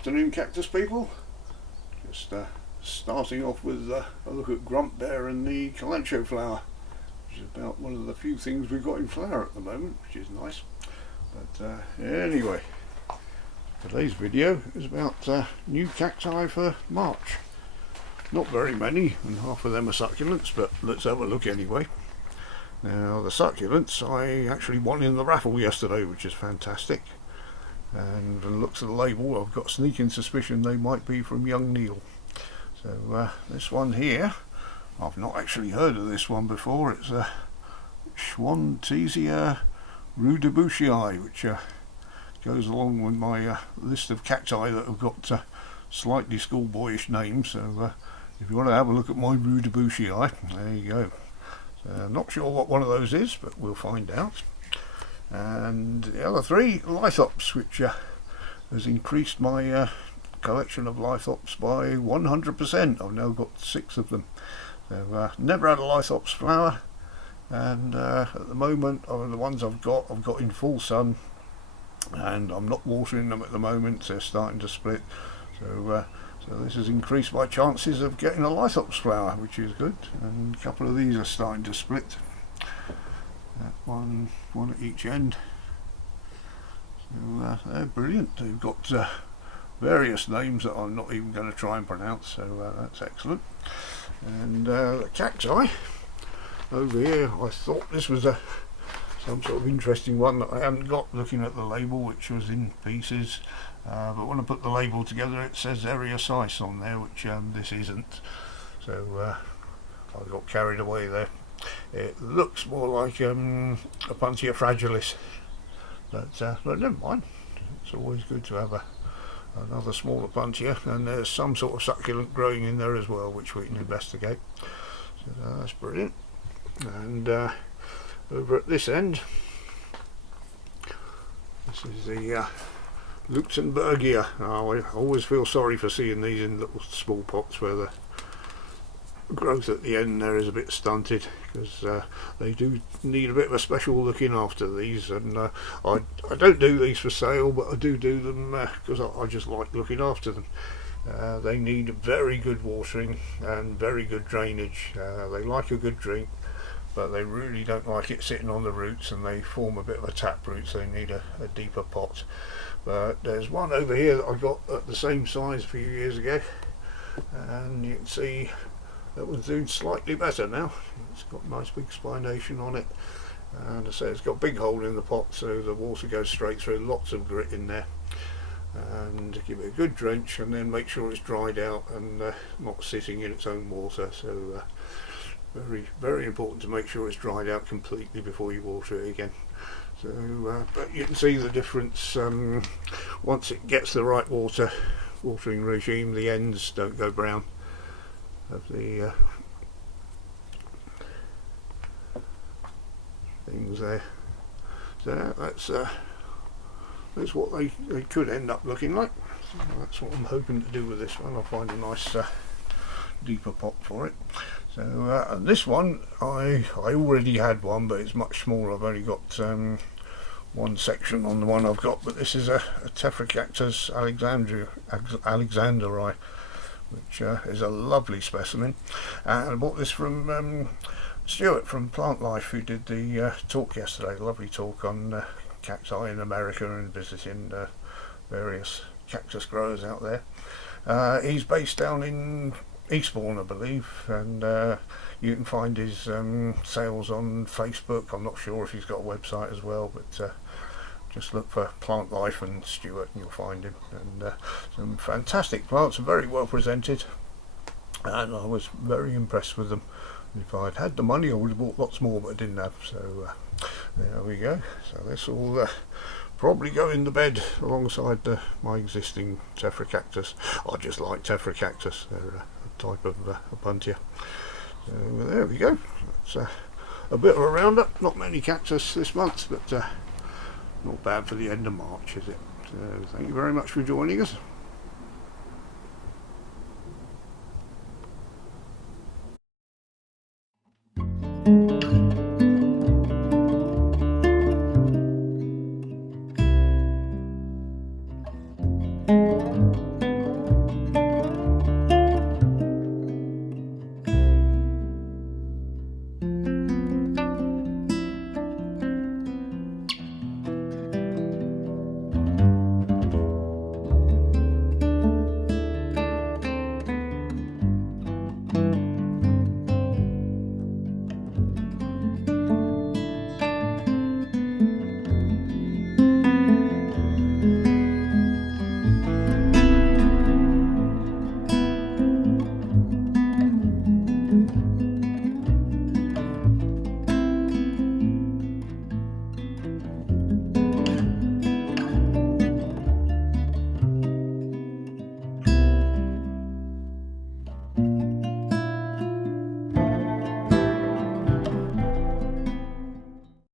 afternoon, cactus people. Just starting off with a look at Grump there and the Calancho flower, which is about one of the few things we've got in flower at the moment, which is nice. But anyway, today's video is about new cacti for March. Not very many, and half of them are succulents, but let's have a look anyway. Now, the succulents I actually won in the raffle yesterday, which is fantastic. And from the looks of the label, I've got a sneaking suspicion they might be from young Neil. So this one here, I've not actually heard of this one before. It's a Schwantesia rudibushii, which goes along with my list of cacti that have got slightly schoolboyish names. So if you want to have a look at my rudibushii, there you go. So I'm not sure what one of those is, but we'll find out. And the other three, lithops, which has increased my collection of lithops by 100%. I've now got 6 of them. So never had a lithops flower, and at the moment, the ones I've got in full sun, and I'm not watering them at the moment. They're starting to split. So so this has increased my chances of getting a lithops flower, which is good. And a couple of these are starting to split. One at each end. So they're brilliant. They've got various names that I'm not even going to try and pronounce, so that's excellent. And the cacti over here, I thought this was some sort of interesting one that I hadn't got, looking at the label, which was in pieces, but when I put the label together it says Eriosis on there, which this isn't, so I got carried away there. It looks more like a Puntia fragilis, but never mind. It's always good to have another smaller Puntia, and there's some sort of succulent growing in there as well, which we can investigate. So that's brilliant. And over at this end, this is the Luxemburgia. Oh, I always feel sorry for seeing these in little small pots where the growth at the end there is a bit stunted, because they do need a bit of a special looking after these. And I don't do these for sale, but I do them because I just like looking after them. They need very good watering and very good drainage. They like a good drink, but they really don't like it sitting on the roots, and they form a bit of a taproot, so they need a deeper pot. But there's one over here that I got at the same size a few years ago, and you can see that one's doing slightly better now. It's got a nice big spination on it, and I say it's got a big hole in the pot, so the water goes straight through. Lots of grit in there, and give it a good drench, and then make sure it's dried out and not sitting in its own water. So very, very important to make sure it's dried out completely before you water it again. So but you can see the difference once it gets the right watering regime. The ends don't go brown of the things there. So that's what they could end up looking like. So that's what I'm hoping to do with this one. I'll find a nice deeper pot for it. So this one, I already had one, but it's much smaller. I've only got one section on the one I've got, but this is a Tephrocatus alexanderi, which is a lovely specimen. And I bought this from Stuart from Plant Life, who did the talk yesterday. Lovely talk on cacti in America and visiting various cactus growers out there. He's based down in Eastbourne, I believe, and you can find his sales on Facebook. I'm not sure if he's got a website as well, but just look for Plant Life and Stuart and you'll find him. And some fantastic plants, very well presented, and I was very impressed with them. If I'd had the money I would have bought lots more, but I didn't have. So there we go. So this will probably go in the bed alongside my existing Tephrocatus. I just like Tephrocatus. They're a type of Puntia. So there we go. That's a bit of a roundup. Not many cactus this month, but not bad for the end of March, is it? So thank you very much for joining us.